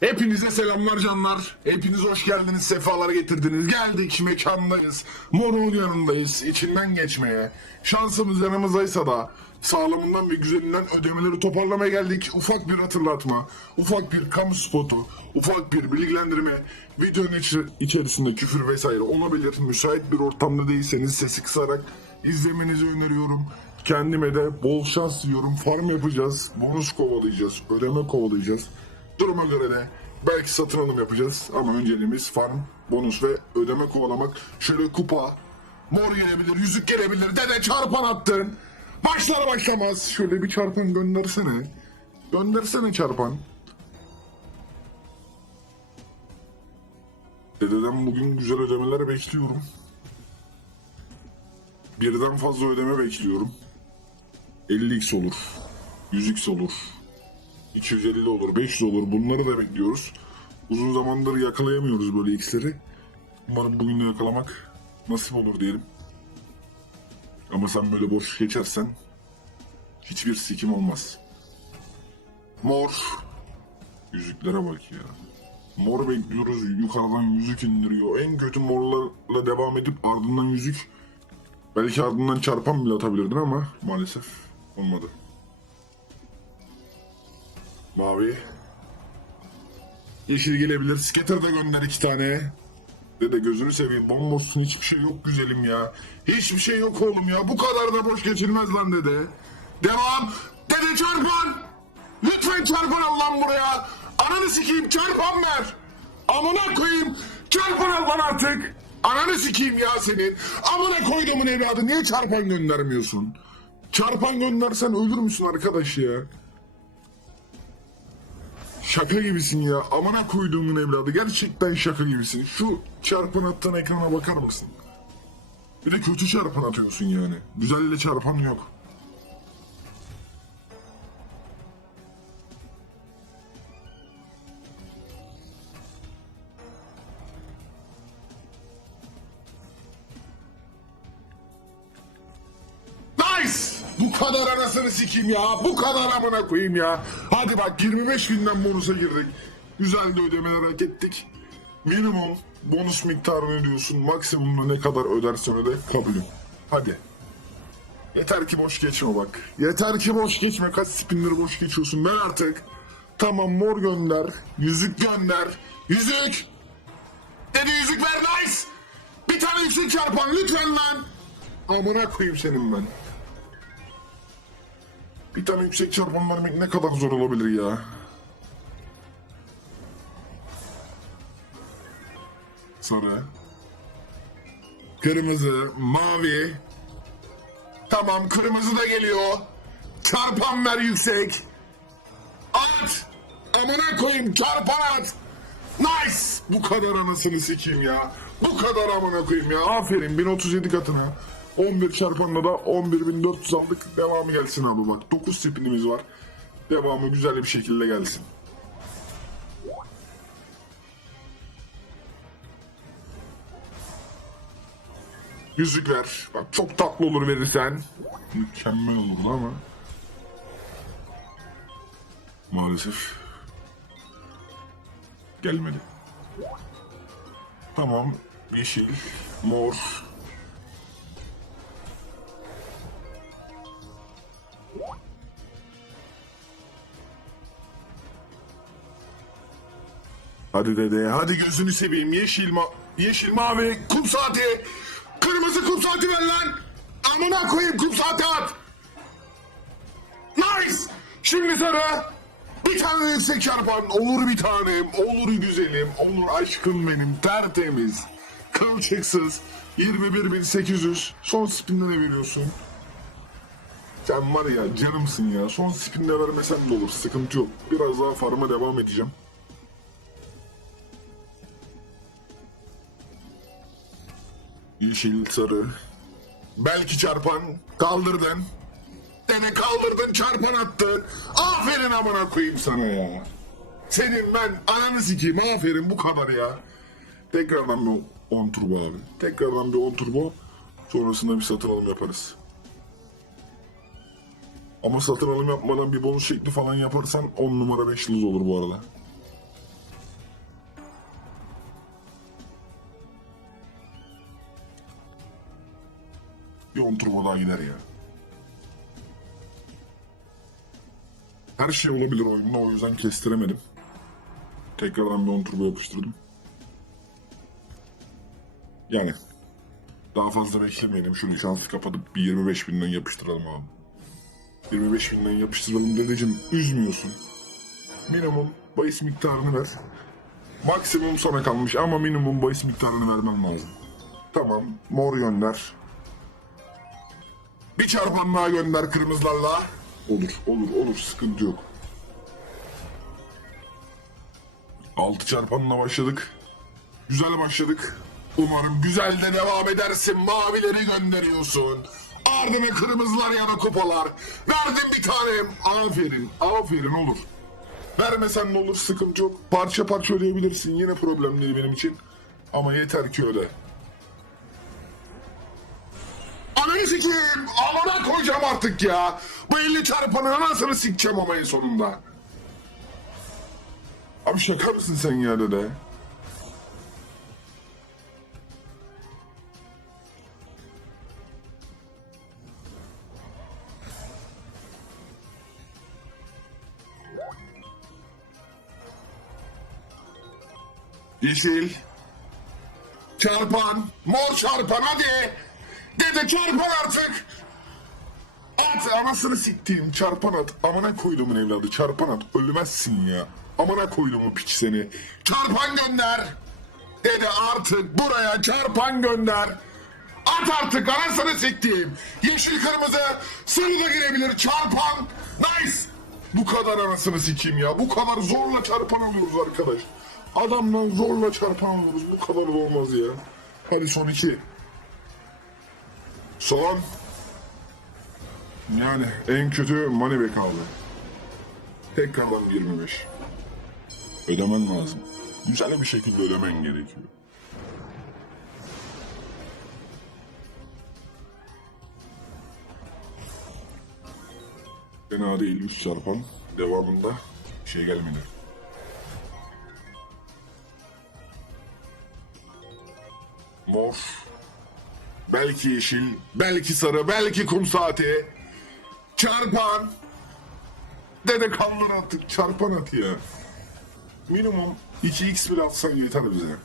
Hepinize selamlar canlar. Hepiniz hoş geldiniz, sefalar getirdiniz. Geldik, mekandayız. Morun yanındayız, içinden geçmeye. Şansımız yanımızdaysa da sağlamından ve güzelinden ödemeleri toparlamaya geldik. Ufak bir hatırlatma, ufak bir kamu spotu, ufak bir bilgilendirme. Videonun içi- içerisinde küfür vesaire olabilir. Müsait bir ortamda değilseniz sesi kısarak izlemenizi öneriyorum. Kendime de bol şans diliyorum. Farm yapacağız, bonus kovalayacağız, ödeme kovalayacağız. Duruma göre de belki satın alım yapacağız ama önceliğimiz farm, bonus ve ödeme kovalamak. Şöyle kupa, mor gelebilir, yüzük gelebilir, dede çarpan attın. Başlar başlamaz şöyle bir çarpan göndersene. Göndersene çarpan. Dededen bugün güzel ödemeler bekliyorum. Birden fazla ödeme bekliyorum. 50x olur. 100x olur. 250 olur, 500 olur. Bunları da bekliyoruz. Uzun zamandır yakalayamıyoruz böyle x'leri. Umarım bugün de yakalamak nasip olur diyelim. Ama sen böyle boş geçersen hiçbir sikim olmaz. Mor. Yüzüklere bak ya. Mor bekliyoruz. Yukarıdan yüzük indiriyor. En kötü morlarla devam edip ardından yüzük. Belki ardından çarpan bile atabilirdin ama maalesef olmadı. Mavi. Yeşil gelebilir. Skater de gönder iki tane. Dede gözünü seveyim. Bomboşsun hiçbir şey yok güzelim ya. Hiçbir şey yok oğlum ya. Bu kadar da boş geçilmez lan dede. Devam. Dede çarpan. Lütfen çarpan al lan buraya. Ananı sikeyim çarpan ver. Amına koyayım. Çarpan al lan artık. Ananı sikeyim ya senin. Amına koyduğumun evladı. Niye çarpan göndermiyorsun? Çarpan göndersen ölür müsün arkadaş ya? Şaka gibisin ya. Amına koyduğumun evladı. Gerçekten şaka gibisin. Şu çarpan attığın ekrana bakar mısın? Bir de kötü çarpan atıyorsun yani. Güzelle çarpan yok. Sikeyim ya. Bu kadar amına koyayım ya. Hadi bak 25 günden bonusa girdik. Güzel de ödemeler hak ettik. Minimum bonus miktarını ödüyorsun. Maksimumda ne kadar ödersen öde kabulüm. Hadi. Yeter ki boş geçme bak. Yeter ki boş geçme. Kaç spinleri boş geçiyorsun. Ver artık. Tamam mor gönder. Yüzük gönder. Yüzük. Dedi yüzük ver nice. Bir tane yüzük çarpan lütfen lan. Amına koyayım senin ben. Bir tane yüksek çarpan vermek ne kadar zor olabilir ya. Sarı. Kırmızı, mavi. Tamam kırmızı da geliyor. Çarpan ver yüksek. At. Amına koyayım çarpan at. Nice. Bu kadar anasını sikeyim ya. Bu kadar amına koyayım ya. Aferin 1037 katına. 11 çarpanla da 11400 aldık. Devamı gelsin abi bak. 9 spinimiz var. Devamı güzel bir şekilde gelsin. Yüzük ver. Bak çok tatlı olur verirsen. Mükemmel olurdu ama. Maalesef. Gelmedi. Tamam. Yeşil, mor. Hadi dede, hadi gözünü seveyim. Yeşil, ma yeşil mavi, kum saati. Kırmızı kum saati ver lan. Amına koyayım kum saati at. Nice. Şimdi sarı. Bir tane yüksek çarpan. Olur bir tanem. Olur güzelim. Olur aşkım benim. Tertemiz. Kılçıksız. 21.800. Son spinde ne veriyorsun? Sen var ya canımsın ya. Son spinde vermesen de olur. Sıkıntı yok. Biraz daha farma devam edeceğim. Yeşil, sarı. Belki çarpan. Kaldırdın. Dene kaldırdın çarpan attı. Aferin amına koyayım sana ya. Senin ben ananı sikeyim aferin bu kadar ya. Tekrardan bir 10 turbo abi. Tekrardan bir 10 turbo. Sonrasında bir satın alım yaparız. Ama satın alım yapmadan bir bonus şekli falan yaparsan 10 numara 5 yıldız olur bu arada. Bir on turma daha gider ya. Her şey olabilir oyunda o yüzden kestiremedim. Tekrardan bir on turbo yapıştırdım. Yani daha fazla beklemeyelim. Şunu şansı kapatıp bir 25 binden yapıştıralım abi. 25 binden yapıştıralım dedeciğim. Üzmüyorsun. Minimum bahis miktarını ver. Maksimum sana kalmış ama minimum bahis miktarını vermem lazım. Tamam. Mor gönder. Bir çarpan gönder kırmızılarla. Olur, olur, olur. Sıkıntı yok. Altı çarpanla başladık. Güzel başladık. Umarım güzel de devam edersin. Mavileri gönderiyorsun. Ardına kırmızılar ya da kupalar. Verdin bir tanem. Aferin. Aferin olur. Vermesen ne olur sıkıntı yok. Parça parça ödeyebilirsin. Yine problem değil benim için. Ama yeter ki öde. Ananı sikeyim. Amına koyacağım artık ya. Bu 50 çarpanın anasını sikeceğim ama en sonunda. Abi şaka mısın sen ya dede? Yeşil. Çarpan. Mor çarpan hadi. Dede çarpan artık. At anasını siktiğim çarpan at. Amına koyduğumun evladı çarpan at. Ölmezsin ya. Amına koyduğumu piç seni. Çarpan gönder. Dede artık buraya çarpan gönder. At artık anasını siktiğim. Yeşil kırmızı sarı da girebilir çarpan. Nice. Bu kadar anasını sikeyim ya. Bu kadar zorla çarpan alıyoruz arkadaş. Adamla zorla çarpan alıyoruz. Bu kadar da olmaz ya. Hadi son iki. Son. Yani en kötü money back aldı. Tekrardan 25. Ödemen lazım. Güzel bir şekilde ödemen gerekiyor. Fena değil 100 çarpan. Devamında şey gelmedi. Mor. Belki yeşil, belki sarı, belki kum saati. Çarpan. Dede kaldır artık çarpan at ya. Minimum 2x bile atsan yeter bize.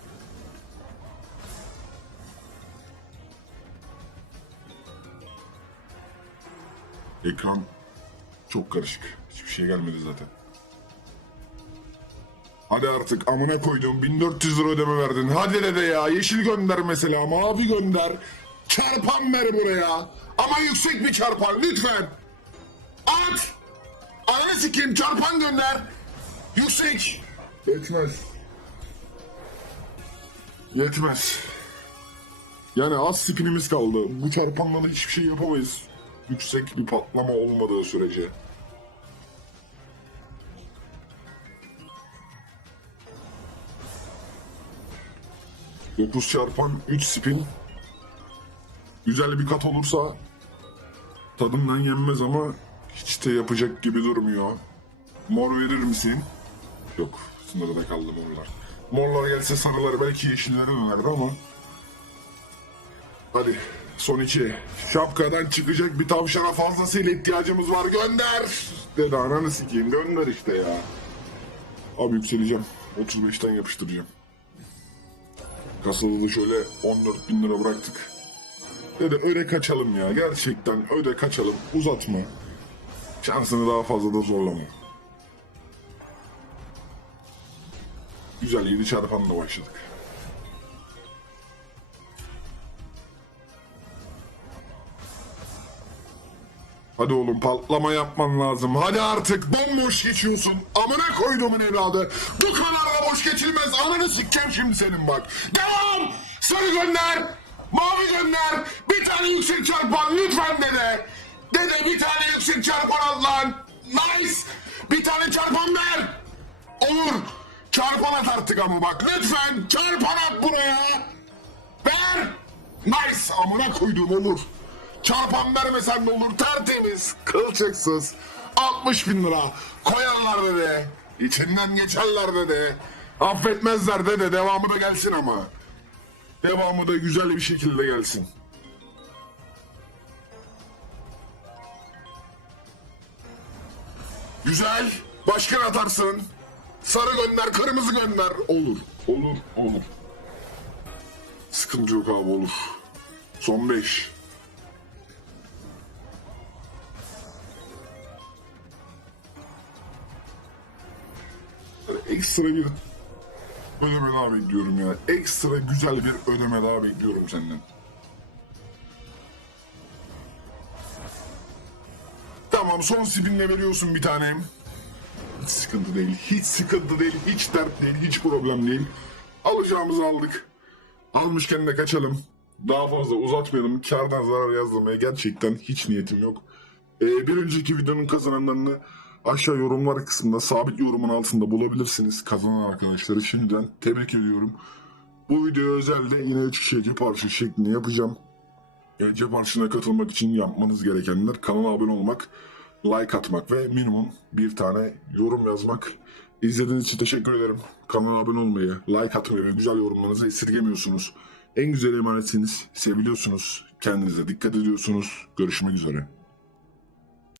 Ekran çok karışık. Hiçbir şey gelmedi zaten. Hadi artık amına koyduğum 1400 lira ödeme verdin. Hadi dede ya yeşil gönder mesela mavi gönder. Çarpan ver buraya. Ama yüksek bir çarpan lütfen. At. Ananı sikeyim çarpan gönder. Yüksek. Yetmez. Yetmez. Yani az spinimiz kaldı. Bu çarpanla da hiçbir şey yapamayız. Yüksek bir patlama olmadığı sürece. Dokuz çarpan 3 spin. Güzel bir kat olursa tadından yenmez ama hiç de yapacak gibi durmuyor. Mor verir misin? Yok. Sınırda kaldı morlar. Morlar gelse sarılar belki yeşillere dönerdi ama. Hadi son iki. Şapkadan çıkacak bir tavşana fazlasıyla ihtiyacımız var. Gönder. Dedi ananı sikeyim. Gönder işte ya. Abi yükseleceğim. 35'ten yapıştıracağım. Kasada da şöyle 14 bin lira bıraktık. Dedi öde kaçalım ya. Gerçekten öde kaçalım. Uzatma. Şansını daha fazla da zorlama. Güzel 7 çarpanla başladık. Hadi oğlum patlama yapman lazım. Hadi artık bomboş geçiyorsun. Amına koyduğumun evladı. Bu kadar da boş geçilmez. Ananı sikeceğim şimdi senin bak. Devam. Sarı gönder. Mavi gönder. Bir tane yüksek çarpan lütfen dede. Dede bir tane yüksek çarpan al lan. Nice. Bir tane çarpan ver. Olur. Çarpan at artık ama bak. Lütfen çarpan at buraya. Ver. Nice. Amına koyduğum olur. Çarpan vermesen de olur. Tertemiz. Kılçıksız. 60 bin lira. Koyarlar dedi. İçinden geçerler dedi. Affetmezler dedi. Devamı da gelsin ama. Devamı da güzel bir şekilde gelsin. Güzel. Başkan atarsın. Sarı gönder, kırmızı gönder. Olur, olur, olur. Sıkıntı yok abi olur. Son 5. Ekstra bir ödeme daha bekliyorum ya. Ekstra güzel bir ödeme daha bekliyorum senden. Tamam son spinle veriyorsun bir tanem. Hiç sıkıntı değil. Hiç sıkıntı değil. Hiç dert değil. Hiç problem değil. Alacağımızı aldık. Almışken de kaçalım. Daha fazla uzatmayalım. Kardan zarar yazdırmaya gerçekten hiç niyetim yok. Ee, bir önceki videonun kazananlarını aşağı yorumlar kısmında sabit yorumun altında bulabilirsiniz. Kazanan arkadaşları şimdiden tebrik ediyorum. Bu video özelde yine 3 kişiye cep şeklinde yapacağım. Yani cep katılmak için yapmanız gerekenler kanala abone olmak, like atmak ve minimum bir tane yorum yazmak. İzlediğiniz için teşekkür ederim. Kanala abone olmayı, like atmayı ve güzel yorumlarınızı esirgemiyorsunuz. En güzel emanetsiniz, seviliyorsunuz, kendinize dikkat ediyorsunuz. Görüşmek üzere.